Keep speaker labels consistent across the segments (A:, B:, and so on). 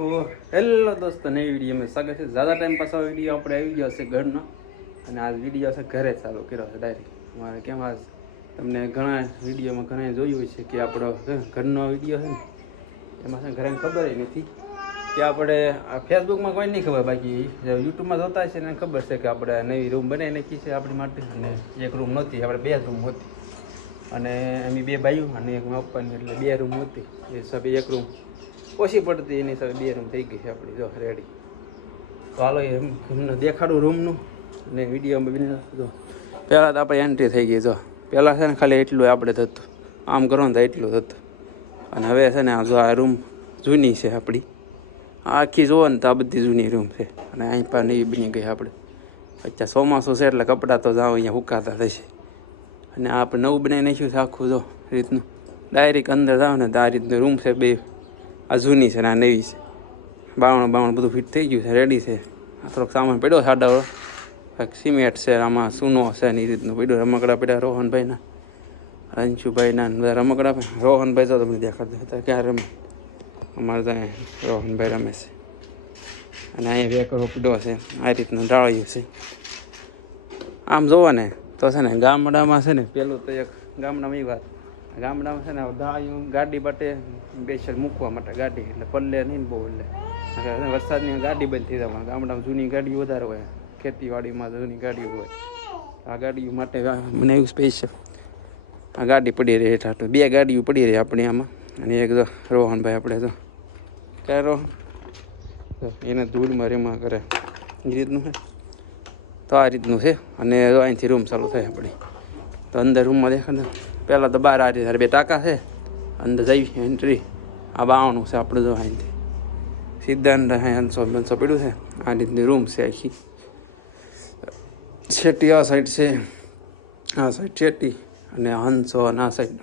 A: તો હેલો દોસ્તો, નવી વીડિયો મેં સ્વાગત છે. ઝાઝા ટાઈમ પાછા વીડિયો આપણે આવી ગયો છે ઘરનો. અને આ વીડિયો છે ઘરે ચાલુ કર્યો છે ડાયરેક્ટ મારે કેમ આજ તમને ઘણા વિડીયોમાં ઘણા જોયું છે કે આપણો ઘરનો વીડિયો છે ને, એમાં છે ઘરે ખબર નથી. કે આપણે આ ફેસબુકમાં કોઈ નહીં ખબર બાકી યુટ્યુબમાં જોતા છે એને ખબર છે કે આપણે નવી રૂમ બનાવી નાખી છે આપણી માટે. અને એક રૂમ નહોતી, આપણે બે રૂમ હતી. અને એમ બે ભાઈઓ અને એક પપ્પાની એટલે બે રૂમ હતી. એ હિસાબે એક રૂમ ઓછી પડતી એની સાથે બે રૂમ થઈ ગઈ છે આપણી, જો રેડી તો હાલો એમ, એમને દેખાડું રૂમનું. ને વિડીયોમાં બની જો, પહેલાં તો આપણે એન્ટ્રી થઈ ગઈ, જો. પહેલાં છે ને ખાલી એટલું આપણે થતું આમ કરો ને તો એટલું થતું અને હવે છે ને જો આ રૂમ જૂની છે આપણી. આખી જુઓ ને તો આ બધી જૂની રૂમ છે. અને અહીં પણ નવી બની ગઈ આપણે. અત્યારે ચોમાસું છે એટલે કપડાં તો જાઓ અહીંયા હુકાતા થશે અને આપણે નવું બનાવી નાખ્યું છે આખું, જો, રીતનું. ડાયરેક્ટ અંદર જાઓ ને તો આ રીતનું રૂમ છે બે. આ જૂની છે ને આ નવી છે. બાવણ બાવણ બધું ફિટ થઈ ગયું છે રેડી છે. આ થોડોક સામાન પડ્યો સાડા કંઈક સિમેન્ટ છે આમાં સૂનો છે, ને એ રીતનું પડ્યું રમકડા પડ્યા રોહનભાઈના. અંશુભાઈના ને બધા રમકડા રોહનભાઈ તો તમને દેખાતા હતા ક્યાં રમે. અમારે ત્યાં રોહનભાઈ રમે છે. અને અહીંયા વેકરો પડ્યો છે. આ રીતનું ડાળ્યું છે. આમ જોવો ને, તો છે ને ગામડામાં છે ને, પેલું તો એક ગામડામાં એ વાત. ગામડામાં છે ને દાયું ગાડી માટે બેસર મૂકવા માટે ગાડી, એટલે પલ્લે નહીં બહુ એટલે. વરસાદની ગાડી બંધ થઈ જાય ગામડામાં જૂની ગાડીઓ વધારે હોય. ખેતીવાડીમાં જૂની ગાડીઓ હોય. આ ગાડીઓ માટે મને એવું સ્પેશિયલ આ ગાડી પડી રહી હેઠા બે ગાડીઓ પડી રહી આપણી આમાં. અને એક જો રોહનભાઈ આપણે જો. ક્યાં રોહન? એને ધૂળમાં રેમાં કરે. એ રીતનું છે તો આ રીતનું છે. અને અહીંથી રૂમ ચાલુ થાય આપણી. તો અંદર રૂમમાં દેખાડે પહેલાં તો બહાર આ રીતે બે ટાંકા છે. અંદર જઈ એન્ટ્રી આ બાવણું છે આપણે જો અહીંથી. સિદ્ધાંત હંસો બંસો પડ્યું છે. આ રીતની રૂમ છે આખી. છેટી આ સાઈડ છે. આ સાઈડ છેટી અને હંસો અને આ સાઈડ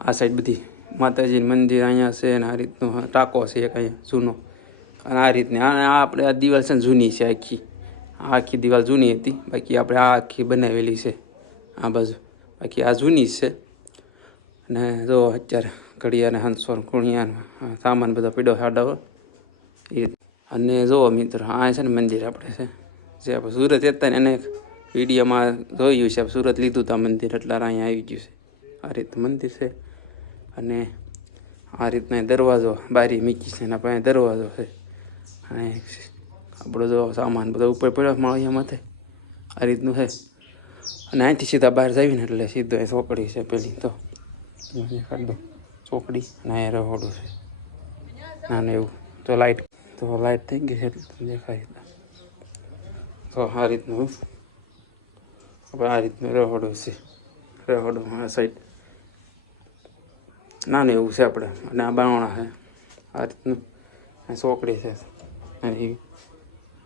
A: આ સાઈડ બધી માતાજીનું મંદિર અહીંયા છે અને આ રીતનો ટાંકો છે એક અહીંયા જૂનો. અને આ રીતની અને આ આપણે આ દિવાલ છે ને જૂની છે આખી. આ આખી દિવાલ જૂની હતી. બાકી આપણે આ આખી બનાવેલી છે. આ બાજુ. બાકી આ જૂની છે. અને જો અત્યારે ઘડિયાને હંસો ને સામાન બધો પીડો સાડો એ અને જુઓ મિત્રો, આ છે ને મંદિર આપણે છે. જે આપણે સુરત જતા ને એને વિડીયોમાં જોયું છે સુરત લીધું હતું મંદિર, એટલે અહીંયા આવી ગયું છે. આ રીતનું મંદિર છે. અને આ રીતના દરવાજો બારી મીકી છે, એના પાસે દરવાજો છે. અને આપણો જો સામાન બધો ઉપર પડ્યો માળિયા માથે. આ રીતનું છે. અને અહીંથી સીધા બહાર જઈને એટલે સીધો એ ચોપડી છે પેલી તો. ચોકડી, અને અહીંયા રહોડું છે. નાનું એવું. તો લાઇટ તો લાઇટ થઈ ગઈ છે દેખાય તો આ રીતનું આપણે આ રીતનું રહોડું છે. રહોડું આ સાઈડ નાનું એવું છે આપણે. અને આ બાવણા છે. આ રીતનું. ચોકડી છે.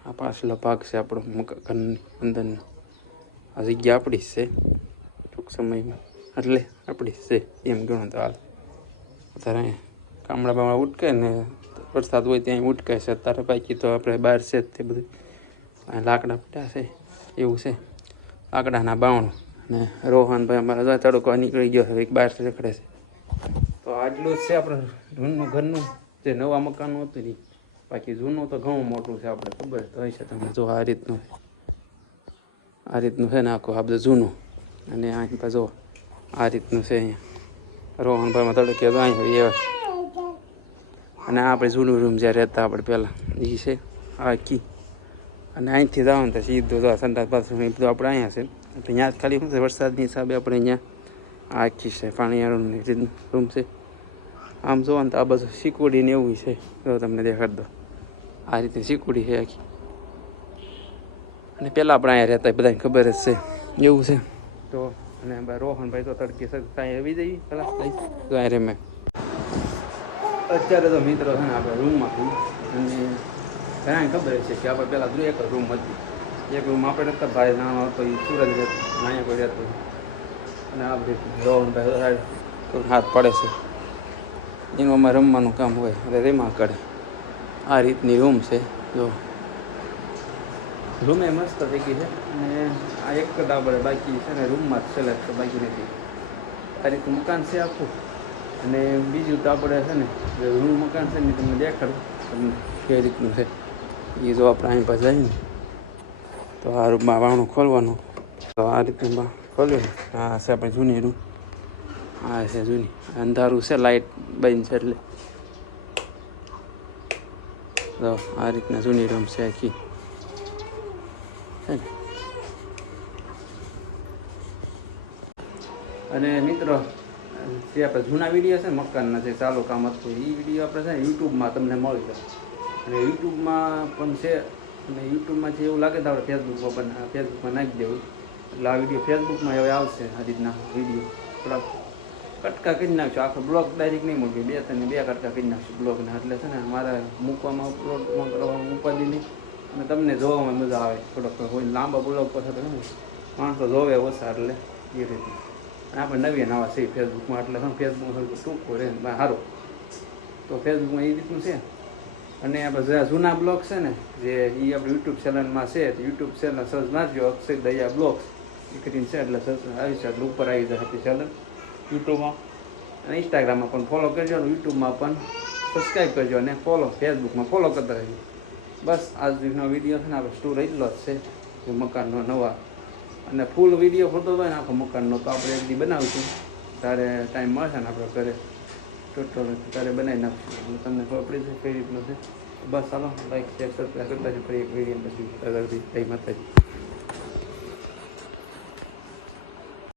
A: આ પાછલો ભાગ છે આપણો ઘરની અંદરનો આ જગ્યા આપણી છે. ટૂંક સમયમાં. એટલે આપણી જ છે એમ ગણો તો હાલ અત્યારે અહીંયા ગામડા બામડા ઉટકે ને વરસાદ હોય ત્યાં ઉટકે છે અત્યારે બાકી તો આપણે બહાર છે જ તે બધું આ લાકડા પડ્યા છે એવું છે લાકડાના બાવણું અને રોહનભાઈ અમારા જો તડકો નીકળી ગયો છે એક બહાર રખડે છે તો આટલું જ છે આપણે જૂનું ઘરનું જે નવા મકાનનું હતું નહીં બાકી જૂનું તો ઘણું મોટું છે આપણે ખબર તો હોય છે તમને જો આ રીતનું આ રીતનું છે ને આખું આ બધું જૂનું અને અહીં પાછો આ રીતનું છે અહીંયા. રોહનભાઈમાં તડકે તો અહીં એવા. અને આપણે જૂનું રૂમ જ્યાં રહેતા આપણે પહેલાં. એ છે આખી અને અહીંથી જવાનું તો સીધું તો સંડાસ બાથરૂમ એ બધું આપણે અહીંયા છે. એટલે અહીંયા જ ખાલી શું છે, વરસાદની હિસાબે આપણે અહીંયા આખી છે પાણીયાળુની રીતનું રૂમ છે. આમ જોવો ને તો આ બધું શીકુડી ને એવું છે. જો તમને દેખાડ દો. આ રીતે શીકુડી છે આખી. અને પહેલાં આપણે અહીંયા રહેતા બધાને ખબર જ છે. એવું છે. તો અને ભાઈ રોહનભાઈ તો તડકી શકે કાંઈ આવી જઈએ પેલા તો મેં. અત્યારે તો મિત્રો છે ને આપણે રૂમમાં અને ઘણા ખબર છે કે આપણે પહેલાં જો એક રૂમ હતી. એક રૂમ આપણે રહેતા ભાઈ નાનો હતો એ સુરત રહેતો કોઈ રહેતો અને આ બધી રોહનભાઈ તો હાથ પડે છે. એનું અમારે રમવાનું કામ હોય એટલે રેમાં કરે આ રીતની રૂમ છે જો. રૂમે મસ્ત થઈ છે અને આ એક આપણે બાકી છે ને રૂમમાં જ સેલેક્ટ તો બાકી નથી. આ રીતનું મકાન છે આખું. અને બીજું આપણે છે ને રૂમ મકાન છે ને તમને દેખાડું તમને કઈ રીતનું છે. એ જો આપણે અહીં પાસે જઈએ ને તો આ રૂમમાં વાણું ખોલવાનું. તો આ રીતનું ખોલ્યું આ છે આપણે જૂની રૂમ. આ છે જૂની. અંધારું છે લાઇટ બંધ છે એટલે. તો આ રીતના જૂની રૂમ છે આખી. છે અને મિત્રો, જે આપણે જૂના વીડિયો છે મકાનના જે ચાલુ કામ હતું એ વીડિયો આપણે છે યુટ્યુબમાં તમને મળી જાય અને યુટ્યુબમાં પણ છે, અને યુટ્યુબમાં જે એવું લાગે તો આપણે ફેસબુકમાં પણ ફેસબુકમાં નાખી દેવું. એટલે આ વીડિયો ફેસબુકમાં હવે આવશે, આ રીતના વીડિયો. થોડાક કટકા કરી નાખશું આખો બ્લોગ ડાયરેક્ટ નહીં મૂકી બે ત્રણ, બે કટકા કરી નાખશું બ્લોગના. એટલે છે ને, મારે મૂકવામાં અપલોડમાં કરવામાં ઉપાધિ નહીં. અને તમને જોવામાં મજા આવે. થોડોક કોઈ લાંબા બ્લોગ પછી તો માણસો જોવે ઓછા એટલે એ રીતે. આપણે નવી નવા છે ફેસબુકમાં એટલે શું? ફેસબુક ટૂંકું રહે સારું તો ફેસબુકમાં એ રીતનું છે. અને આપણે જૂના બ્લોગ છે ને, જે એ આપણે યુટ્યુબ ચેનલમાં છે, તો યુટ્યુબ ચેનલ સર્ચ નાખજો અક્ષય દયા બ્લોગ્સ. એ કરીને છે, એટલે સર્ચ આવી છે ઉપર આવી જશે આપણી ચેનલ યુટ્યુબમાં અને ઇન્સ્ટાગ્રામમાં પણ ફોલો કરજો, અને યુટ્યુબમાં પણ સબસ્ક્રાઈબ કરજો, અને ફોલો ફેસબુકમાં ફોલો કરતા રહેજો. બસ આજનો વીડિયો છે ને, આપણે સ્ટોર એટલો જ છે કે મકાનનો નવા. અને ફૂલ વીડિયો ફોટો હોય ને, આખો મકાનનો, તો આપણે એક દી બનાવીશું. ત્યારે ટાઈમ મળશે ને આપણે ઘરે. ટોટલ ત્યારે બનાવી નાખશું. તમને ખબર પડી જશે કઈ રીતનું છે. બસ ચાલો લાઈક શેર સબસ્ક્રાઈબ કરતા છે ફરી એક વીડિયો પછી અગરથી જય માતાજી.